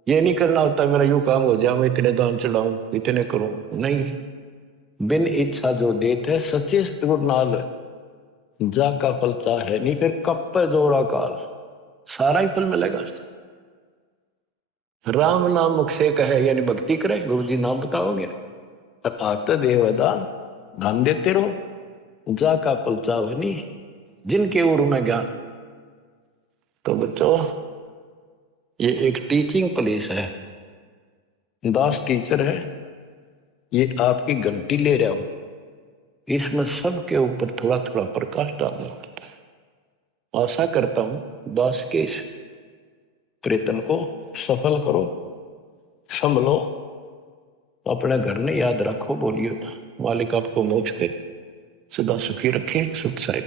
ये नहीं करना होता मेरा यूं काम हो जाए, मैं इतने दान चढ़ाऊं, इतने करूं, नहीं। बिन इच्छा जो देते है सच्चे सतगुरु नाल, जाका फल चाहे नहीं फिर कप पे जोरा काल, सारा ही फल मिलेगा। राम नाम मुख से कहे यानी भक्ति करे, गुरु जी नाम बताओगे और आते देव दान देते रहो, जाका फल चाहे नहीं जिनके उर में ज्ञान। तो बच्चों ये एक टीचिंग प्लेस है, दास टीचर है, ये आपकी घंटी ले रहा हूं, इसमें सबके ऊपर थोड़ा थोड़ा प्रकाश डालना पड़ता है। आशा करता हूं दास के इस प्रयत्न को सफल करो, संभलो, अपने घर ने याद रखो, बोलिए मालिक आपको मोक्ष दे, सदा सुखी रखे। सत साहिब।